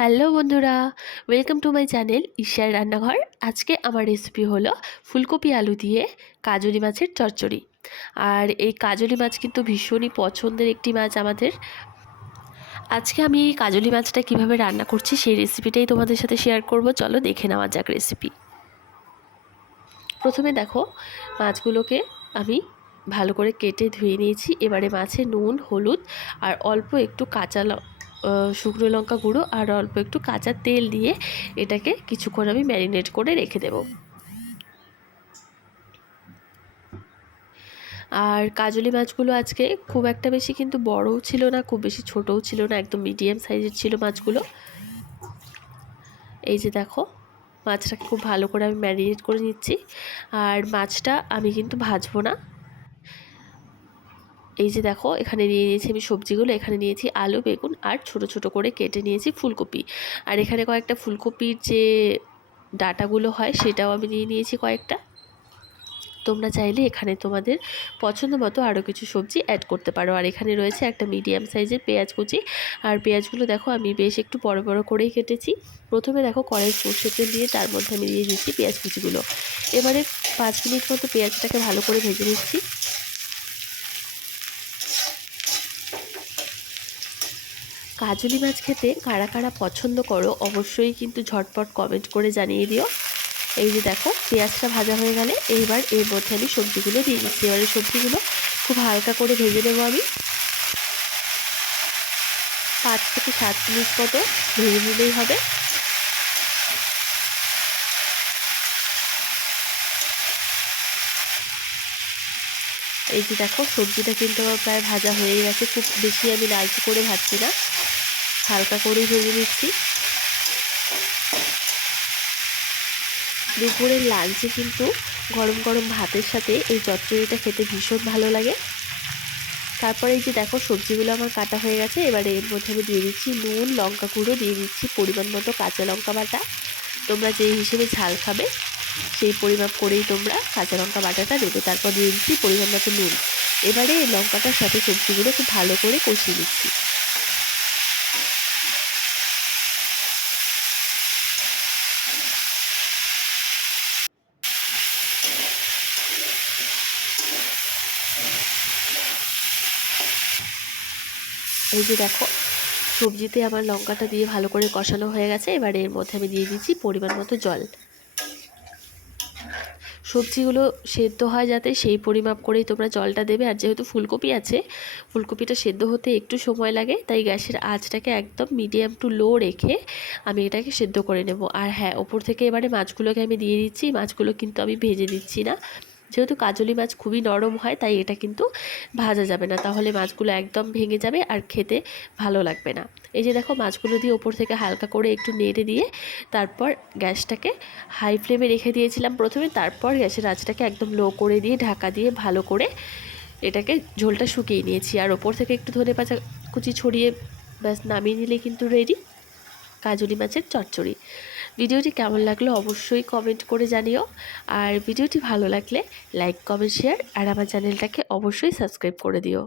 Hello বন্ধুরা, welcome to my channel ঈশার রান্নাঘর। আজকে আমার রেসিপি হলো ফুলকপি আলু দিয়ে কাজলি মাছের চচ্চড়ি। আর এই কাজলি মাছ কিন্তু ভীষণই পছন্দের একটি মাছ আমাদের। আজকে আমি এই কাজলি মাছটা কিভাবে রান্না করছি সেই রেসিপিটাই তোমাদের সাথে শেয়ার করব। চলো দেখে নেওয়া যাক রেসিপি। প্রথমে দেখো, মাছগুলোকে আমি ভালো করে কেটে ধুয়ে নিয়েছি। এবারে মাছে নুন, হলুদ আর অল্প একটু শুকনো লঙ্কা গুঁড়ো আর অল্প একটু কাঁচা তেল দিয়ে এটাকে কিছুক্ষণ আমি ম্যারিনেট করে রেখে দেব। আর কাজলি মাছগুলো আজকে খুব একটা বেশি কিন্তু বড়ও ছিল না, খুব বেশি ছোটও ছিল না, একদম মিডিয়াম সাইজের ছিল মাছগুলো। এই যে দেখো, মাছটাকে খুব ভালো করে আমি ম্যারিনেট করে নিচ্ছি। আর মাছটা আমি কিন্তু ভাজবো না। এই যে দেখো, এখানে নিয়ে নিয়েছি আমি সবজিগুলো। এখানে নিয়েছি আলু, বেগুন আর ছোট ছোট করে কেটে নিয়েছি ফুলকপি। আর এখানে কয়েকটা ফুলকপির যে ডাঁটাগুলো হয় সেটাও আমি নিয়ে নিয়েছি কয়েকটা। তোমরা চাইলে এখানে তোমাদের পছন্দ মতো আরও কিছু সবজি অ্যাড করতে পারো। আর এখানে রয়েছে একটা মিডিয়াম সাইজের পেঁয়াজ কুচি। আর পেঁয়াজগুলো দেখো আমি বেশ একটু বড় বড় করেই কেটেছি। প্রথমে দেখো কড়াই সর্ষে তেল দিয়ে তার মধ্যে আমি দিয়ে দিচ্ছি পেঁয়াজ কুচিগুলো। এবারে 5 মিনিট মতো পেঁয়াজটাকে ভালো করে ভেজে নিচ্ছি। কাজলি মাছ খেতে কারা কারা পছন্দ করো অবশ্যই কিন্তু ঝটপট কমেন্ট করে জানিয়ে দিও। এই যে দেখো, পেঁয়াজটা ভাজা হয়ে গেলে এইবার এর মধ্যে আমি সবজিগুলো দিয়ে দিচ্ছি। এবারে সবজিগুলো খুব হালকা করে ভেজে নেবো আমি। 5 থেকে 7 মিনিট মতো ভেজে নিলেই হবে। এই যে দেখো, সবজিটা কিন্তু প্রায় ভাজা হয়ে গেছে। খুব বেশি আমি লালচে করে ভাজছি না, হালকা করেই ভেজে নিচ্ছি। দুপুরের লাঞ্চে কিন্তু গরম গরম ভাতের সাথে এই চচ্চড়িটা খেতে ভীষণ ভালো লাগে। তারপরে এই যে দেখো, সবজিগুলো আমার কাটা হয়ে গেছে। এবারে এর মধ্যে আমি দিয়ে দিচ্ছি নুন, লঙ্কা গুঁড়ো, দিয়ে দিচ্ছি পরিমাণ মতো কাঁচা লঙ্কা বাটা। তোমরা যেই হিসেবে ঝাল খাবে সেই পরিমাপ করেই তোমরা কাঁচা লঙ্কা বাটাটা দেবে। তারপর দিয়ে দিচ্ছি পরিমাণ মতো নুন। এবারে এই লঙ্কাটার সাথে সবজিগুলো খুব ভালো করে কষিয়ে নিচ্ছি। এই যে দেখো, সবজিতে আমার লঙ্কাটা দিয়ে ভালো করে কষানো হয়ে গেছে। এবারে এর মধ্যে আমি দিয়ে দিচ্ছি পরিমাণ মতো জল। সবজিগুলো সেদ্ধ হয় যাতে সেই পরিমাপ করেই তোমরা জলটা দেবে। আর যেহেতু ফুলকপি আছে, ফুলকপিটা সেদ্ধ হতে একটু সময় লাগে, তাই গ্যাসের আঁচটাকে একদম মিডিয়াম টু লো রেখে আমি এটাকে সেদ্ধ করে নেব। আর হ্যাঁ, ওপর থেকে এবারে মাছগুলোকে আমি দিয়ে দিচ্ছি। মাছগুলো কিন্তু আমি ভেজে দিচ্ছি না, যেহেতু কাজলি মাছ খুবই নরম হয়, তাই এটা কিন্তু ভাজা যাবে না, তাহলে মাছগুলো একদম ভেঙে যাবে আর খেতে ভালো লাগবে না। এই যে দেখো, মাছগুলো দিয়ে ওপর থেকে হালকা করে একটু নেড়ে দিয়ে তারপর গ্যাসটাকে হাই ফ্লেমে রেখে দিয়েছিলাম প্রথমে। তারপর গ্যাসের আঁচটাকে একদম লো করে দিয়ে ঢাকা দিয়ে ভালো করে এটাকে ঝোলটা শুকিয়ে নিয়েছি। আর ওপর থেকে একটু ধনেপাতা কুচি ছড়িয়ে ব্যাস নামিয়ে নিলে কিন্তু রেডি কাজলি মাছের চচ্চড়ি। ভিডিওটি কেমন লাগলো অবশ্যই কমেন্ট করে জানিও। আর ভিডিওটি ভালো লাগলে লাইক, কমেন্ট, শেয়ার আর আমার চ্যানেলটাকে অবশ্যই সাবস্ক্রাইব করে দিও।